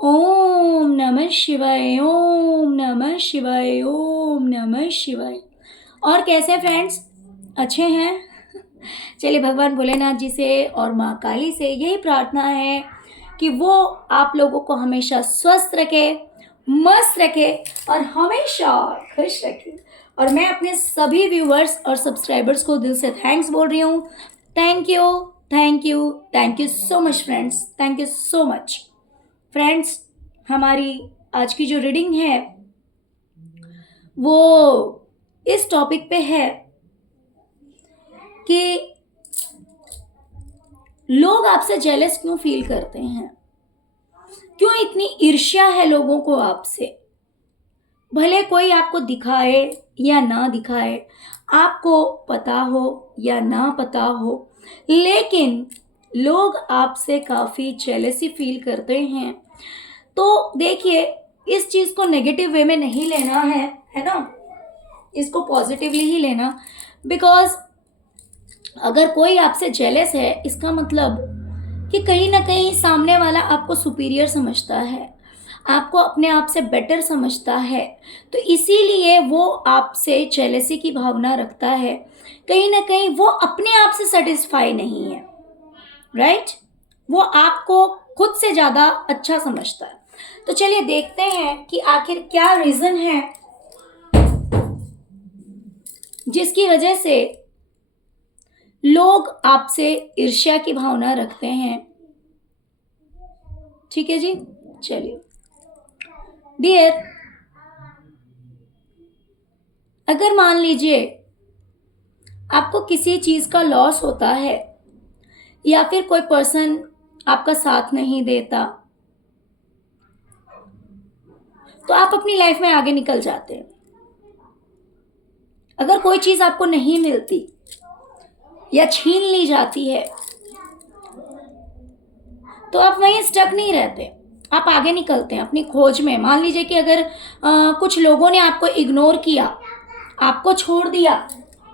ओम नमः शिवाय, ओम नमः शिवाय, ओम नमः शिवाय। और कैसे फ्रेंड्स, अच्छे हैं? चलिए, भगवान भोलेनाथ जी से और माँ काली से यही प्रार्थना है कि वो आप लोगों को हमेशा स्वस्थ रखे, मस्त रखे और हमेशा खुश रखे। और मैं अपने सभी व्यूवर्स और सब्सक्राइबर्स को दिल से थैंक्स बोल रही हूँ। Thank you, thank you, thank you so much friends, thank you so much. Friends, हमारी आज की जो रीडिंग है वो इस टॉपिक पे है कि लोग आपसे जेलस क्यों फील करते हैं, क्यों इतनी ईर्ष्या है लोगों को आपसे। भले कोई आपको दिखाए या ना दिखाए, आपको पता हो या ना पता हो, लेकिन लोग आपसे काफ़ी जेलसी फील करते हैं। तो देखिए, इस चीज़ को नेगेटिव वे में नहीं लेना है ना, इसको पॉजिटिवली ही लेना। बिकॉज अगर कोई आपसे जेलस है, इसका मतलब कि कहीं ना कहीं सामने वाला आपको सुपीरियर समझता है, आपको अपने आप से बेटर समझता है, तो इसीलिए वो आपसे जेलसी की भावना रखता है। कहीं ना कहीं वो अपने आप से सेटिस्फाई नहीं है, राइट? वो आपको खुद से ज़्यादा अच्छा समझता है। तो चलिए देखते हैं कि आखिर क्या रीज़न है जिसकी वजह से लोग आपसे ईर्ष्या की भावना रखते हैं। ठीक है जी, चलिए। डियर, अगर मान लीजिए आपको किसी चीज़ का लॉस होता है या फिर कोई पर्सन आपका साथ नहीं देता, तो आप अपनी लाइफ में आगे निकल जाते हैं। अगर कोई चीज़ आपको नहीं मिलती या छीन ली जाती है, तो आप वहीं स्टक नहीं रहते, आप आगे निकलते हैं अपनी खोज में। मान लीजिए कि अगर कुछ लोगों ने आपको इग्नोर किया, आपको छोड़ दिया,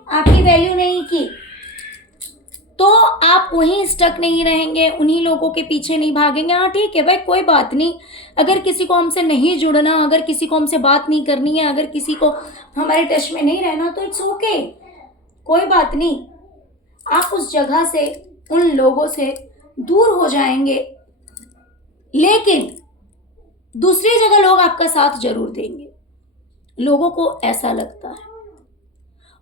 आपकी वैल्यू नहीं की, तो आप वहीं स्टक नहीं रहेंगे, उन्हीं लोगों के पीछे नहीं भागेंगे। हाँ ठीक है भाई, कोई बात नहीं, अगर किसी को हमसे नहीं जुड़ना, अगर किसी को हमसे बात नहीं करनी है, अगर किसी को हमारे टच में नहीं रहना, तो इट्स ओके, कोई बात नहीं। आप उस जगह से, उन लोगों से दूर हो जाएंगे, लेकिन दूसरी जगह लोग आपका साथ जरूर देंगे। लोगों को ऐसा लगता है।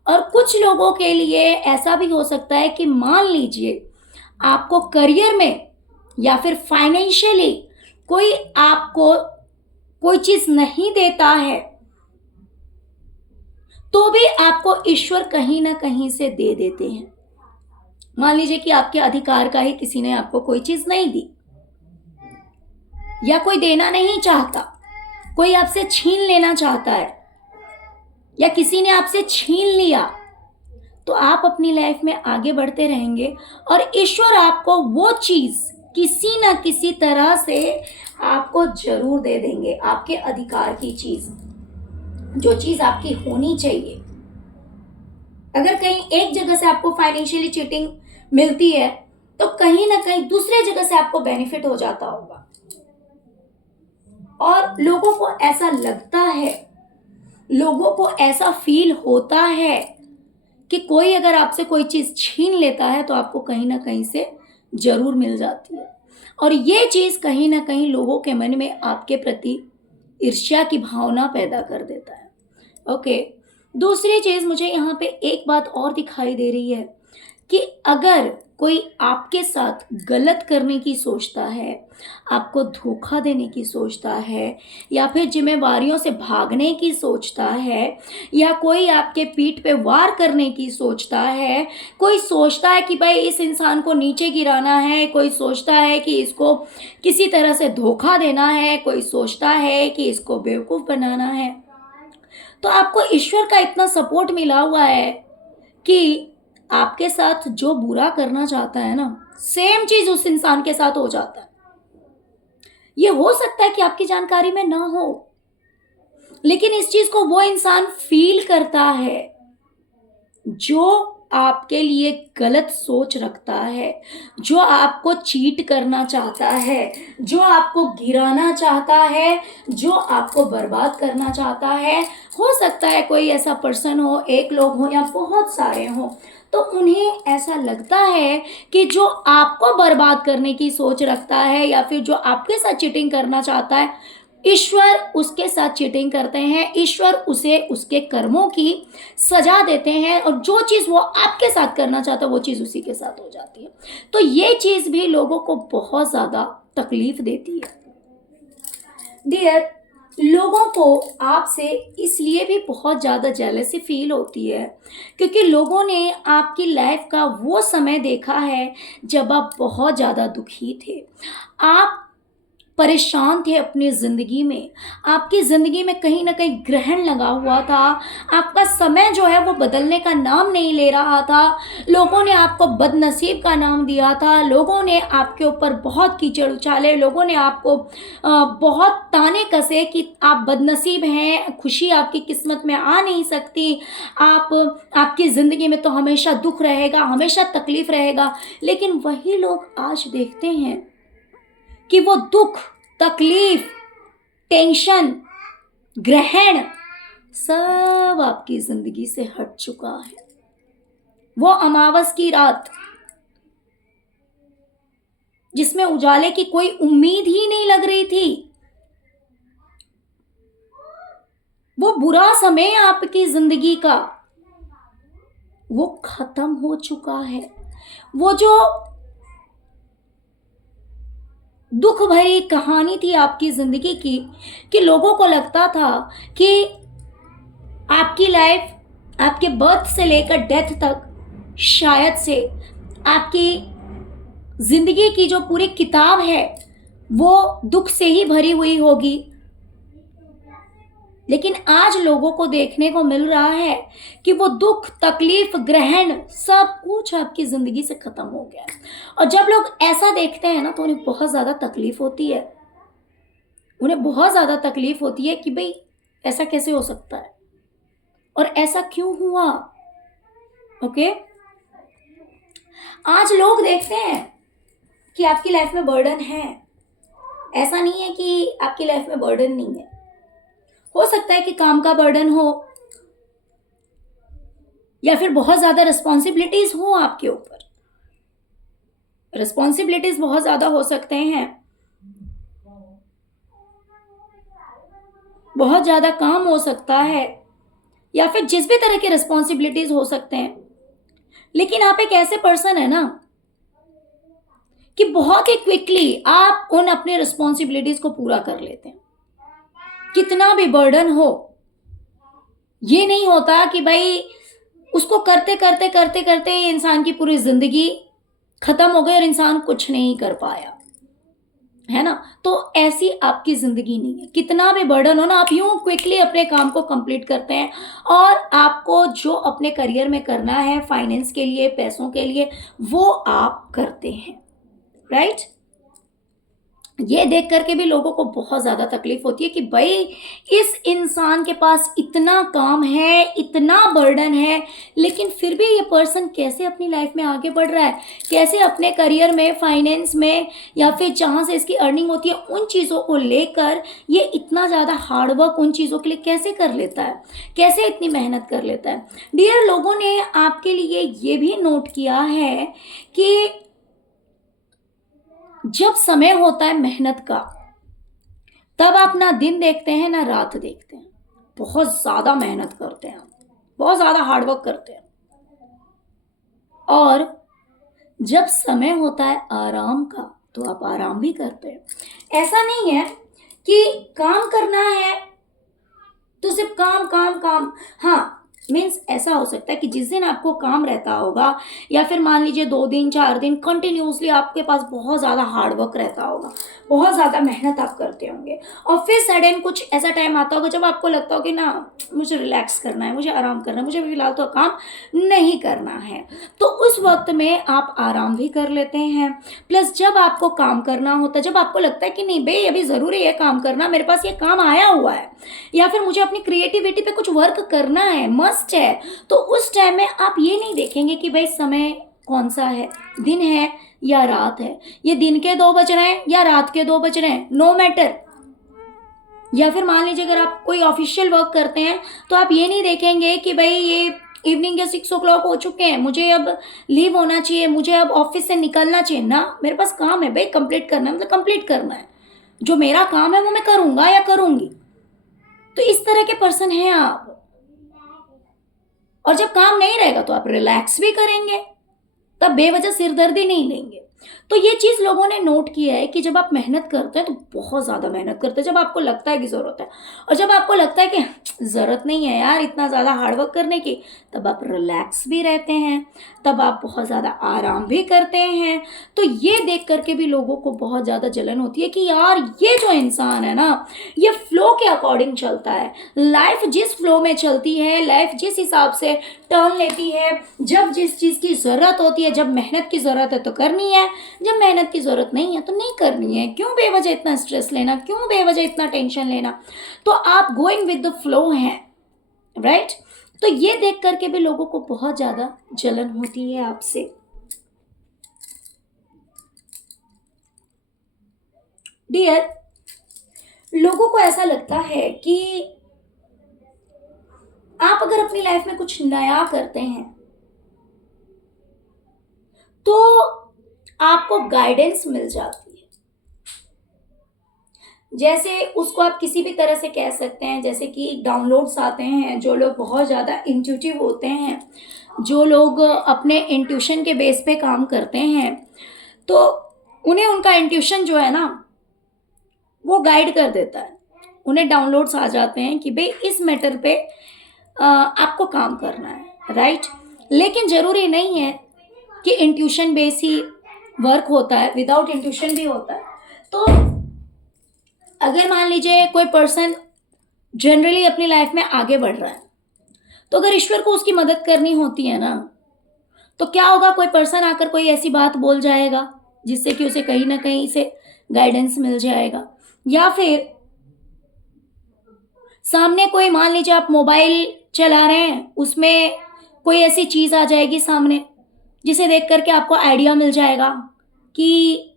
और कुछ लोगों के लिए ऐसा भी हो सकता है कि मान लीजिए आपको करियर में या फिर फाइनेंशियली कोई आपको कोई चीज नहीं देता है, तो भी आपको ईश्वर कहीं ना कहीं से दे देते हैं। मान लीजिए कि आपके अधिकार का ही किसी ने आपको कोई चीज नहीं दी, या कोई देना नहीं चाहता, कोई आपसे छीन लेना चाहता है, या किसी ने आपसे छीन लिया, तो आप अपनी लाइफ में आगे बढ़ते रहेंगे और ईश्वर आपको वो चीज किसी ना किसी तरह से आपको जरूर दे देंगे, आपके अधिकार की चीज, जो चीज आपकी होनी चाहिए। अगर कहीं एक जगह से आपको फाइनेंशियली चीटिंग मिलती है, तो कहीं ना कहीं दूसरे जगह से आपको बेनिफिट हो जाता होगा। और लोगों को ऐसा लगता है, लोगों को ऐसा फील होता है कि कोई अगर आपसे कोई चीज छीन लेता है तो आपको कहीं ना कहीं से जरूर मिल जाती है। और ये चीज कहीं ना कहीं लोगों के मन में आपके प्रति ईर्ष्या की भावना पैदा कर देता है। ओके, दूसरी चीज मुझे यहाँ पे एक बात और दिखाई दे रही है कि अगर कोई आपके साथ गलत करने की सोचता है, आपको धोखा देने की सोचता है, या फिर जिम्मेवारियों से भागने की सोचता है, या कोई आपके पीठ पे वार करने की सोचता है, कोई सोचता है कि भाई इस इंसान को नीचे गिराना है, कोई सोचता है कि इसको किसी तरह से धोखा देना है, कोई सोचता है कि इसको बेवकूफ़ बनाना है, तो आपको ईश्वर का इतना सपोर्ट मिला हुआ है कि आपके साथ जो बुरा करना चाहता है ना, सेम चीज उस इंसान के साथ हो जाता है। ये हो सकता है कि आपकी जानकारी में ना हो, लेकिन इस चीज को वो इंसान फील करता है जो आपके लिए गलत सोच रखता है, जो आपको चीट करना चाहता है, जो आपको गिराना चाहता है, जो आपको बर्बाद करना चाहता है, हो सकता है कोई ऐसा पर्सन हो, एक लोग हो या बहुत सारे हों, तो उन्हें ऐसा लगता है कि जो आपको बर्बाद करने की सोच रखता है या फिर जो आपके साथ चीटिंग करना चाहता है, ईश्वर उसके साथ चीटिंग करते हैं, ईश्वर उसे उसके कर्मों की सजा देते हैं और जो चीज़ वो आपके साथ करना चाहता है वो चीज़ उसी के साथ हो जाती है। तो ये चीज़ भी लोगों को बहुत ज़्यादा तकलीफ देती है। डियर, लोगों को आपसे इसलिए भी बहुत ज़्यादा जेलसी फील होती है क्योंकि लोगों ने आपकी लाइफ का वो समय देखा है जब आप बहुत ज़्यादा दुखी थे, आप परेशान थे अपनी ज़िंदगी में, आपकी ज़िंदगी में कहीं न कहीं ग्रहण लगा हुआ था, आपका समय जो है वो बदलने का नाम नहीं ले रहा था, लोगों ने आपको बदनसीब का नाम दिया था, लोगों ने आपके ऊपर बहुत कीचड़ उछाले, लोगों ने आपको बहुत ताने कसे कि आप बदनसीब हैं, खुशी आपकी किस्मत में आ नहीं सकती, आपकी ज़िंदगी में तो हमेशा दुःख रहेगा, हमेशा तकलीफ़ रहेगा। लेकिन वही लोग आज देखते हैं कि वो दुख, तकलीफ, टेंशन, ग्रहण सब आपकी जिंदगी से हट चुका है। वो अमावस की रात जिसमें उजाले की कोई उम्मीद ही नहीं लग रही थी, वो बुरा समय आपकी जिंदगी का वो खत्म हो चुका है। वो जो दुख भरी कहानी थी आपकी ज़िंदगी की कि लोगों को लगता था कि आपकी लाइफ आपके बर्थ से लेकर डेथ तक शायद से आपकी ज़िंदगी की जो पूरी किताब है वो दुख से ही भरी हुई होगी। लेकिन आज लोगों को देखने को मिल रहा है कि वो दुख, तकलीफ, ग्रहण सब कुछ आपकी ज़िंदगी से ख़त्म हो गया है। और जब लोग ऐसा देखते हैं ना तो उन्हें बहुत ज़्यादा तकलीफ होती है, उन्हें बहुत ज़्यादा तकलीफ होती है कि भाई ऐसा कैसे हो सकता है और ऐसा क्यों हुआ। ओके, आज लोग देखते हैं कि आपकी लाइफ में बर्डन है, ऐसा नहीं है कि आपकी लाइफ में बर्डन नहीं है। हो सकता है कि काम का बर्डन हो या फिर बहुत ज़्यादा रिस्पॉन्सिबिलिटीज हो आपके ऊपर, रिस्पॉन्सिबिलिटीज बहुत ज़्यादा हो सकते हैं, बहुत ज़्यादा काम हो सकता है या फिर जिस भी तरह की रिस्पॉन्सिबिलिटीज हो सकते हैं। लेकिन आप एक ऐसे पर्सन है ना कि बहुत ही क्विकली आप उन अपने रिस्पॉन्सिबिलिटीज को पूरा कर लेते हैं, कितना भी बर्डन हो। ये नहीं होता कि भाई उसको करते करते करते करते इंसान की पूरी जिंदगी खत्म हो गई और इंसान कुछ नहीं कर पाया, है ना। तो ऐसी आपकी जिंदगी नहीं है, कितना भी बर्डन हो ना आप यूं क्विकली अपने काम को कंप्लीट करते हैं और आपको जो अपने करियर में करना है, फाइनेंस के लिए, पैसों के लिए, वो आप करते हैं, राइट। ये देख करके भी लोगों को बहुत ज़्यादा तकलीफ होती है कि भाई इस इंसान के पास इतना काम है, इतना बर्डन है, लेकिन फिर भी ये पर्सन कैसे अपनी लाइफ में आगे बढ़ रहा है, कैसे अपने करियर में, फाइनेंस में या फिर जहाँ से इसकी अर्निंग होती है उन चीज़ों को लेकर ये इतना ज़्यादा हार्डवर्क उन चीज़ों के लिए कैसे कर लेता है, कैसे इतनी मेहनत कर लेता है। डियर, लोगों ने आपके लिए ये भी नोट किया है कि जब समय होता है मेहनत का तब आप ना दिन देखते हैं ना रात देखते हैं, बहुत ज़्यादा मेहनत करते हैं, बहुत ज़्यादा हार्डवर्क करते हैं। और जब समय होता है आराम का तो आप आराम भी करते हैं। ऐसा नहीं है कि काम करना है तो सिर्फ काम काम काम। हाँ, मीन्स ऐसा हो सकता है कि जिस दिन आपको काम रहता होगा या फिर मान लीजिए 2 दिन 4 दिन कंटिन्यूसली आपके पास बहुत ज़्यादा हार्डवर्क रहता होगा, बहुत ज़्यादा मेहनत आप करते होंगे और फिर सडन कुछ ऐसा टाइम आता होगा जब आपको लगता हो कि ना मुझे रिलैक्स करना है, मुझे आराम करना है, मुझे फिलहाल तो काम नहीं करना है, तो उस वक्त में आप आराम भी कर लेते हैं। प्लस जब आपको काम करना होता है, जब आपको लगता है कि नहीं भाई अभी ज़रूरी है काम करना, मेरे पास ये काम आया हुआ है या फिर मुझे अपनी क्रिएटिविटी पे कुछ वर्क करना है, मस्त मस्ट है, तो उस टाइम में आप ये नहीं देखेंगे कि भाई समय कौन सा है, दिन है या रात है, ये दिन के 2 बज रहे हैं या रात के 2 बज रहे हैं, नो मैटर। या फिर मान लीजिए अगर आप कोई ऑफिशियल वर्क करते हैं तो आप ये नहीं देखेंगे कि भाई ये इवनिंग के 6 o'clock हो चुके हैं, मुझे अब लीव होना चाहिए, मुझे अब ऑफिस से निकलना चाहिए ना, मेरे पास काम है भाई, कंप्लीट करना है, मतलब कंप्लीट करना है, जो मेरा काम है वो मैं करूंगा या करूंगी। तो इस तरह के पर्सन हैं आप। और जब काम नहीं रहेगा तो आप रिलैक्स भी करेंगे, तब बेवजह सिरदर्दी नहीं लेंगे। तो ये चीज़ लोगों ने नोट किया है कि जब आप मेहनत करते हैं तो बहुत ज़्यादा मेहनत करते हैं, जब आपको लगता है कि ज़रूरत है, और जब आपको लगता है कि ज़रूरत नहीं है यार इतना ज़्यादा हार्डवर्क करने की, तब आप रिलैक्स भी रहते हैं, तब आप बहुत ज़्यादा आराम भी करते हैं। तो ये देख करके भी लोगों को बहुत ज़्यादा जलन होती है कि यार ये जो इंसान है ना, ये फ्लो के अकॉर्डिंग चलता है, लाइफ जिस फ्लो में चलती है, लाइफ जिस हिसाब से टर्न लेती है, जब जिस चीज़ की ज़रूरत होती है, जब मेहनत की ज़रूरत है तो करनी है, जब मेहनत की ज़रूरत नहीं है तो नहीं करनी है। क्यों बेवजह इतना स्ट्रेस लेना, क्यों बेवजह इतना टेंशन लेना। तो आप गोइंग विद द फ्लो हैं, राइट। तो ये देख करके भी लोगों को बहुत ज़्यादा जलन होती है आपसे। डियर, लोगों को ऐसा लगता है कि आप अगर अपनी लाइफ में कुछ नया करते हैं तो आपको गाइडेंस मिल जाती है। जैसे उसको आप किसी भी तरह से कह सकते हैं, जैसे कि डाउनलोड्स आते हैं, जो लोग बहुत ज़्यादा इंट्यूटिव होते हैं, जो लोग अपने इंट्यूशन के बेस पे काम करते हैं, तो उन्हें उनका इंट्यूशन जो है ना वो गाइड कर देता है। उन्हें डाउनलोड्स आ जाते हैं कि भाई इस मैटर पे आपको काम करना है, राइट। लेकिन ज़रूरी नहीं है कि इंट्यूशन बेस ही वर्क होता है, विदाउट इंट्यूशन भी होता है। तो अगर मान लीजिए कोई पर्सन जनरली अपनी लाइफ में आगे बढ़ रहा है, तो अगर ईश्वर को उसकी मदद करनी होती है ना, तो क्या होगा, कोई पर्सन आकर कोई ऐसी बात बोल जाएगा जिससे कि उसे कहीं ना कहीं से गाइडेंस मिल जाएगा। या फिर सामने कोई, मान लीजिए आप मोबाइल चला रहे हैं, उसमें कोई ऐसी चीज़ आ जाएगी सामने जिसे देख करके आपको आइडिया मिल जाएगा कि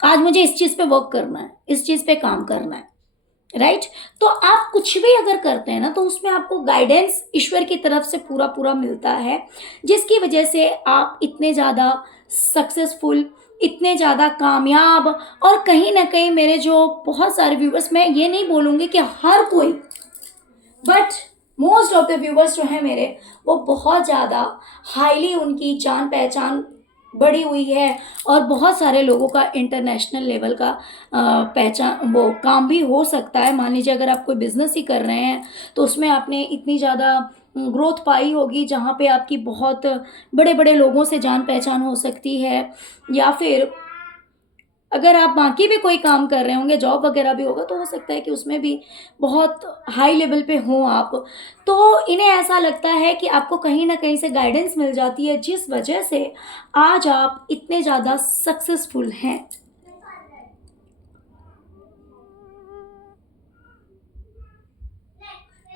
आज मुझे इस चीज़ पे वर्क करना है, इस चीज़ पे काम करना है, राइट। तो आप कुछ भी अगर करते हैं ना तो उसमें आपको गाइडेंस ईश्वर की तरफ से पूरा पूरा मिलता है, जिसकी वजह से आप इतने ज़्यादा सक्सेसफुल, इतने ज़्यादा कामयाब, और कहीं ना कहीं मेरे जो बहुत सारे व्यूवर्स, मैं ये नहीं बोलूँगी कि हर कोई, but most of the viewers जो हैं मेरे, वो बहुत ज़्यादा हाईली उनकी जान पहचान बढ़ी हुई है, और बहुत सारे लोगों का इंटरनेशनल लेवल का पहचान, वो काम भी हो सकता है। मान लीजिए अगर आप कोई बिजनेस ही कर रहे हैं तो उसमें आपने इतनी ज़्यादा ग्रोथ पाई होगी जहाँ पे आपकी बहुत बड़े बड़े लोगों से जान पहचान हो सकती है। या फिर अगर आप बाकी भी कोई काम कर रहे होंगे, जॉब वगैरह भी होगा, तो हो सकता है कि उसमें भी बहुत हाई लेवल पे हों आप। तो इन्हें ऐसा लगता है कि आपको कहीं ना कहीं से गाइडेंस मिल जाती है, जिस वजह से आज आप इतने ज़्यादा सक्सेसफुल हैं।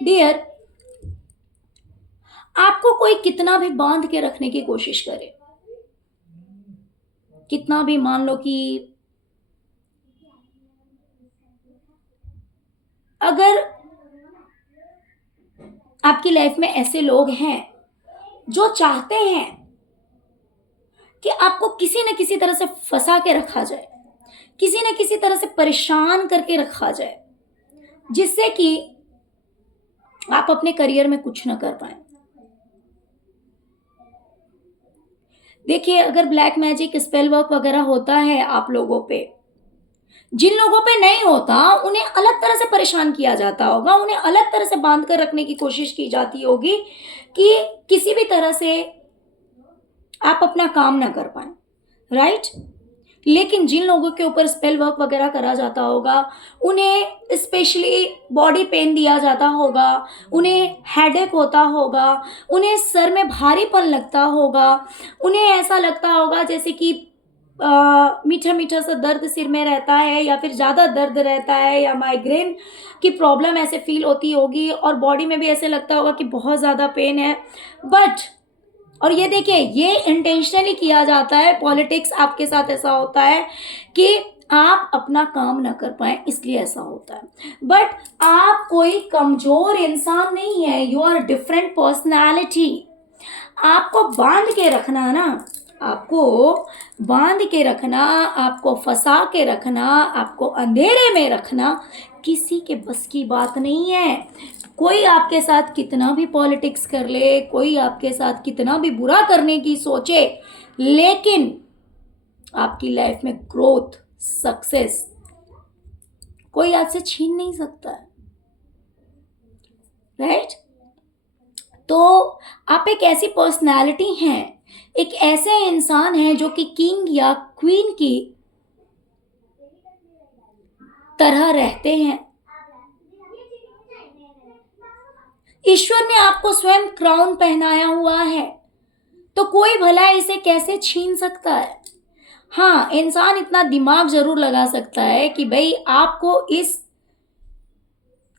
डियर, आपको कोई कितना भी बांध के रखने की कोशिश करे, कितना भी, मान लो कि अगर आपकी लाइफ में ऐसे लोग हैं जो चाहते हैं कि आपको किसी न किसी तरह से फंसा के रखा जाए, किसी न किसी तरह से परेशान करके रखा जाए, जिससे कि आप अपने करियर में कुछ ना कर पाए। देखिए, अगर ब्लैक मैजिक, स्पेल वर्क वगैरह होता है आप लोगों पे, जिन लोगों पे नहीं होता उन्हें अलग तरह से परेशान किया जाता होगा, उन्हें अलग तरह से बांध कर रखने की कोशिश की जाती होगी कि किसी भी तरह से आप अपना काम ना कर पाए, राइट। लेकिन जिन लोगों के ऊपर स्पेल वर्क वगैरह करा जाता होगा, उन्हें स्पेशली बॉडी पेन दिया जाता होगा, उन्हें हेडेक होता होगा, उन्हें सर में भारीपन लगता होगा, उन्हें ऐसा लगता होगा जैसे कि मीठा मीठा सा दर्द सिर में रहता है, या फिर ज़्यादा दर्द रहता है, या माइग्रेन की प्रॉब्लम ऐसे फील होती होगी, और बॉडी में भी ऐसे लगता होगा कि बहुत ज़्यादा पेन है। बट और ये देखिए, ये इंटेंशनली किया जाता है, पॉलिटिक्स आपके साथ ऐसा होता है कि आप अपना काम ना कर पाए, इसलिए ऐसा होता है। बट आप कोई कमज़ोर इंसान नहीं है, यू आर डिफरेंट पर्सनैलिटी। आपको बांध के रखना ना, आपको बांध के रखना, आपको फंसा के रखना, आपको अंधेरे में रखना किसी के बस की बात नहीं है। कोई आपके साथ कितना भी पॉलिटिक्स कर ले, कोई आपके साथ कितना भी बुरा करने की सोचे, लेकिन आपकी लाइफ में ग्रोथ, सक्सेस कोई आपसे छीन नहीं सकता है, राइट? तो आप एक ऐसी पर्सनालिटी हैं, एक ऐसे इंसान हैं जो कि किंग या क्वीन की तरह रहते हैं। ईश्वर ने आपको स्वयं क्राउन पहनाया हुआ है, तो कोई भला इसे कैसे छीन सकता है? हाँ, इंसान इतना दिमाग जरूर लगा सकता है कि भाई आपको इस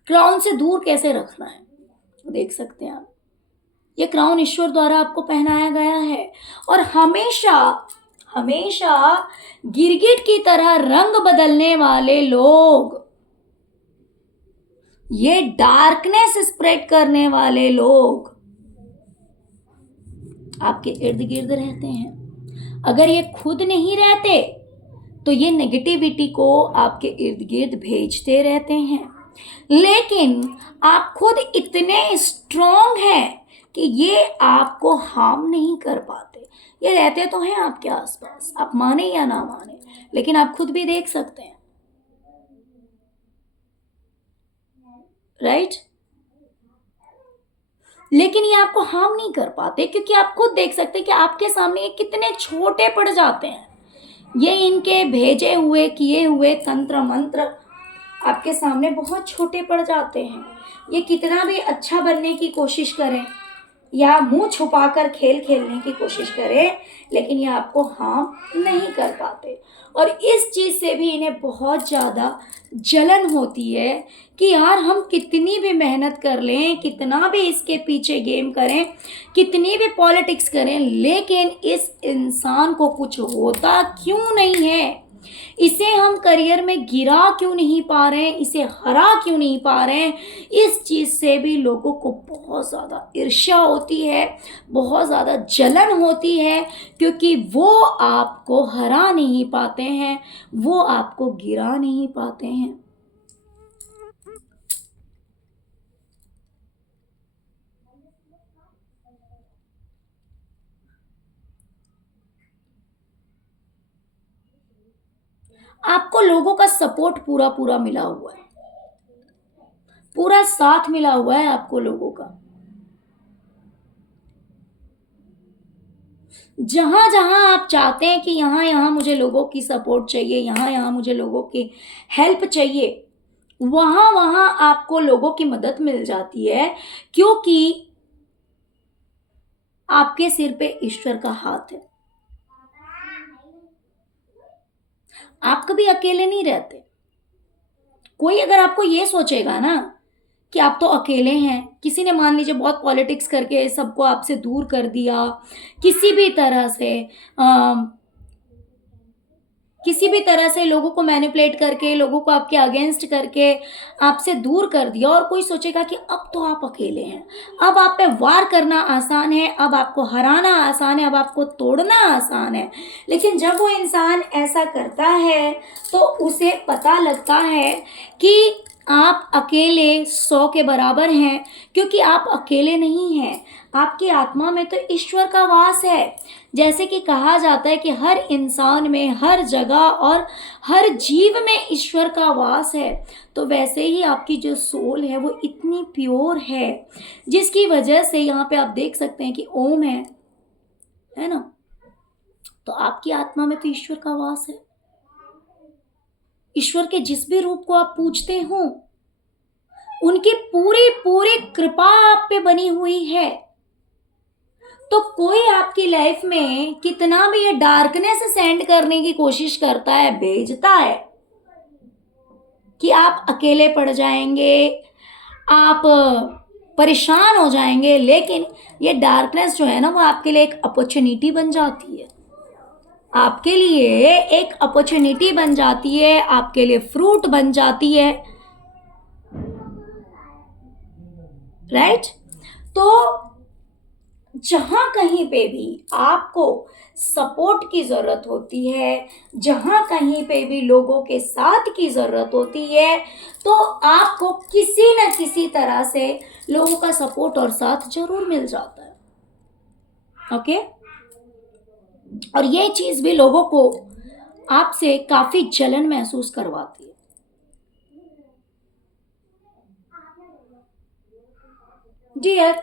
क्राउन से दूर कैसे रखना है। देख सकते हैं आप, ये क्राउन ईश्वर द्वारा आपको पहनाया गया है, और हमेशा हमेशा गिरगिट की तरह रंग बदलने वाले लोग, ये डार्कनेस स्प्रेड करने वाले लोग आपके इर्द गिर्द रहते हैं। अगर ये खुद नहीं रहते तो ये नेगेटिविटी को आपके इर्द गिर्द भेजते रहते हैं, लेकिन आप खुद इतने स्ट्रॉन्ग हैं कि ये आपको हार्म नहीं कर पाते। ये रहते तो हैं आपके आसपास, आप माने या ना माने, लेकिन आप खुद भी देख सकते हैं, राइट? लेकिन ये आपको हार्म नहीं कर पाते, क्योंकि आप खुद देख सकते हैं कि आपके सामने ये कितने छोटे पड़ जाते हैं। ये इनके भेजे हुए किए हुए तंत्र मंत्र आपके सामने बहुत छोटे पड़ जाते हैं। ये कितना भी अच्छा बनने की कोशिश करें या मुंह छुपाकर खेल खेलने की कोशिश करें, लेकिन ये आपको हार्म नहीं कर पाते। और इस चीज़ से भी इन्हें बहुत ज़्यादा जलन होती है कि यार हम कितनी भी मेहनत कर लें, कितना भी इसके पीछे गेम करें, कितनी भी पॉलिटिक्स करें, लेकिन इस इंसान को कुछ होता क्यों नहीं है? इसे हम करियर में गिरा क्यों नहीं पा रहे हैं, इसे हरा क्यों नहीं पा रहे हैं? इस चीज़ से भी लोगों को बहुत ज़्यादा ईर्ष्या होती है, बहुत ज़्यादा जलन होती है, क्योंकि वो आपको हरा नहीं पाते हैं, वो आपको गिरा नहीं पाते हैं। आपको लोगों का सपोर्ट पूरा पूरा मिला हुआ है, पूरा साथ मिला हुआ है आपको लोगों का। जहाँ जहाँ आप चाहते हैं कि यहाँ यहाँ मुझे लोगों की सपोर्ट चाहिए, यहाँ यहाँ मुझे लोगों की हेल्प चाहिए, वहाँ वहाँ आपको लोगों की मदद मिल जाती है, क्योंकि आपके सिर पे ईश्वर का हाथ है। आप कभी अकेले नहीं रहते। कोई अगर आपको ये सोचेगा ना कि आप तो अकेले हैं, किसी ने मान लीजिए बहुत पॉलिटिक्स करके सबको आपसे दूर कर दिया, किसी भी तरह से किसी भी तरह से लोगों को मैनिपुलेट करके, लोगों को आपके अगेंस्ट करके आपसे दूर कर दिया, और कोई सोचेगा कि अब तो आप अकेले हैं, अब आप पे वार करना आसान है, अब आपको हराना आसान है, अब आपको तोड़ना आसान है। लेकिन जब वो इंसान ऐसा करता है तो उसे पता लगता है कि आप अकेले 100 के बराबर हैं, क्योंकि आप अकेले नहीं हैं, आपकी आत्मा में तो ईश्वर का वास है। जैसे कि कहा जाता है कि हर इंसान में, हर जगह और हर जीव में ईश्वर का वास है, तो वैसे ही आपकी जो सोल है वो इतनी प्योर है, जिसकी वजह से यहाँ पे आप देख सकते हैं कि ओम है ना? तो आपकी आत्मा में तो ईश्वर का वास है। ईश्वर के जिस भी रूप को आप पूजते हो, उनकी पूरी पूरी कृपा आप पे बनी हुई है। तो कोई आपकी लाइफ में कितना भी ये डार्कनेस सेंड करने की कोशिश करता है, भेजता है कि आप अकेले पड़ जाएंगे, आप परेशान हो जाएंगे, लेकिन ये डार्कनेस जो है ना वो आपके लिए एक अपॉर्चुनिटी बन जाती है, आपके लिए एक अपॉर्चुनिटी बन जाती है, आपके लिए फ्रूट बन जाती है, राइट। तो जहां कहीं पे भी आपको सपोर्ट की ज़रूरत होती है, जहां कहीं पे भी लोगों के साथ की ज़रूरत होती है, तो आपको किसी न किसी तरह से लोगों का सपोर्ट और साथ जरूर मिल जाता है। ओके, और ये चीज़ भी लोगों को आपसे काफ़ी जलन महसूस करवाती है। डियर,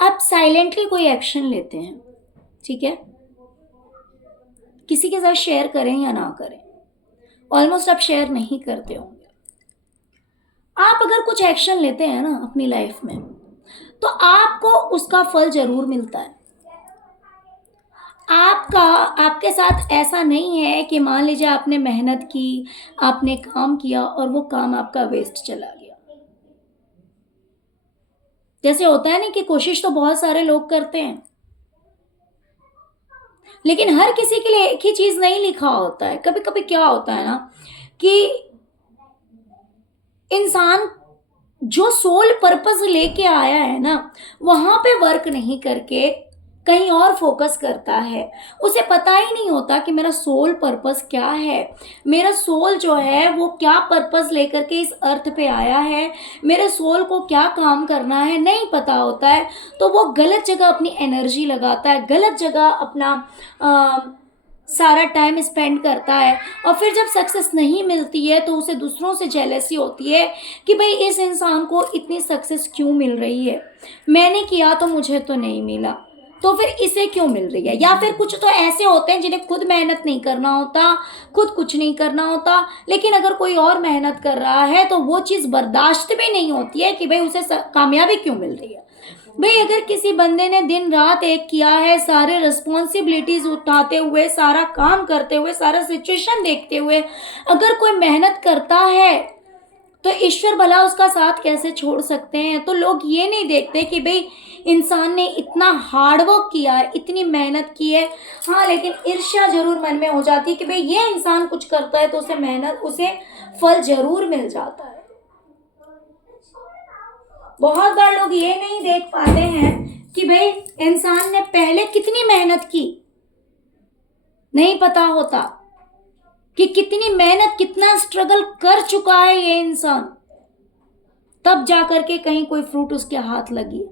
आप साइलेंटली कोई एक्शन लेते हैं, ठीक है, किसी के साथ शेयर करें या ना करें, ऑलमोस्ट आप शेयर नहीं करते होंगे। आप अगर कुछ एक्शन लेते हैं ना अपनी लाइफ में, तो आपको उसका फल जरूर मिलता है। आपका आपके साथ ऐसा नहीं है कि मान लीजिए आपने मेहनत की, आपने काम किया और वो काम आपका वेस्ट चला गया। जैसे होता है ना कि कोशिश तो बहुत सारे लोग करते हैं, लेकिन हर किसी के लिए एक ही चीज नहीं लिखा होता है। कभी कभी क्या होता है ना कि इंसान जो सोल पर्पस लेके आया है ना, वहां पे वर्क नहीं करके कहीं और फोकस करता है। उसे पता ही नहीं होता कि मेरा सोल पर्पस क्या है, मेरा सोल जो है वो क्या पर्पस लेकर के इस अर्थ पे आया है, मेरे सोल को क्या काम करना है, नहीं पता होता है। तो वो गलत जगह अपनी एनर्जी लगाता है, गलत जगह अपना सारा टाइम स्पेंड करता है, और फिर जब सक्सेस नहीं मिलती है तो उसे दूसरों से जेलसी होती है कि भाई इस इंसान को इतनी सक्सेस क्यों मिल रही है, मैंने किया तो मुझे तो नहीं मिला, तो फिर इसे क्यों मिल रही है। या फिर कुछ तो ऐसे होते हैं जिन्हें खुद मेहनत नहीं करना होता, खुद कुछ नहीं करना होता, लेकिन अगर कोई और मेहनत कर रहा है तो वो चीज़ बर्दाश्त भी नहीं होती है कि भाई उसे कामयाबी क्यों मिल रही है। भाई अगर किसी बंदे ने दिन रात एक किया है, सारे रिस्पॉन्सिबिलिटीज उठाते हुए, सारा काम करते हुए, सारा सिचुएशन देखते हुए अगर कोई मेहनत करता है, तो ईश्वर भला उसका साथ कैसे छोड़ सकते हैं। तो लोग ये नहीं देखते कि भाई इंसान ने इतना हार्डवर्क किया है, इतनी मेहनत की है, हाँ, लेकिन ईर्ष्या जरूर मन में हो जाती है कि भाई ये इंसान कुछ करता है तो उसे मेहनत, उसे फल जरूर मिल जाता है। बहुत बार लोग ये नहीं देख पाते हैं कि भाई इंसान ने पहले कितनी मेहनत की, नहीं पता होता कि कितनी मेहनत, कितना स्ट्रगल कर चुका है ये इंसान, तब जाकर के कहीं कोई फ्रूट उसके हाथ लगी,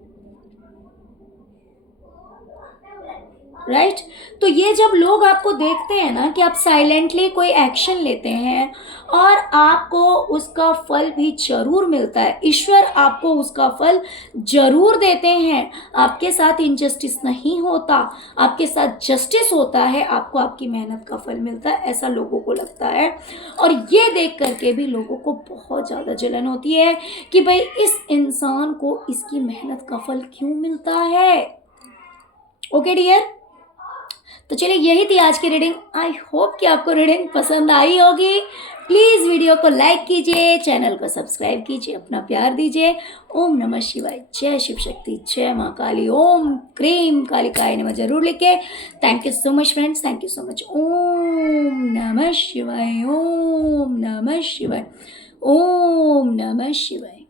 राइट। तो ये जब लोग आपको देखते हैं ना कि आप साइलेंटली कोई एक्शन लेते हैं और आपको उसका फल भी जरूर मिलता है, ईश्वर आपको उसका फल जरूर देते हैं, आपके साथ इनजस्टिस नहीं होता, आपके साथ जस्टिस होता है, आपको आपकी मेहनत का फल मिलता है, ऐसा लोगों को लगता है। और ये देख करके भी लोगों को बहुत ज़्यादा जलन होती है कि भाई इस इंसान को इसकी मेहनत का फल क्यों मिलता है। ओके डियर, तो चलिए यही थी आज की रीडिंग। आई होप कि आपको रीडिंग पसंद आई होगी। प्लीज़ वीडियो को लाइक कीजिए, चैनल को सब्सक्राइब कीजिए, अपना प्यार दीजिए। ओम नमः शिवाय, जय शिव शक्ति, जय माँ काली, ओम क्रीम कालिकाय नमः जरूर लिखे। Thank you so much friends, thank you so much. Om नमः शिवाय, ओम नमः शिवाय, ओम नमः शिवाय।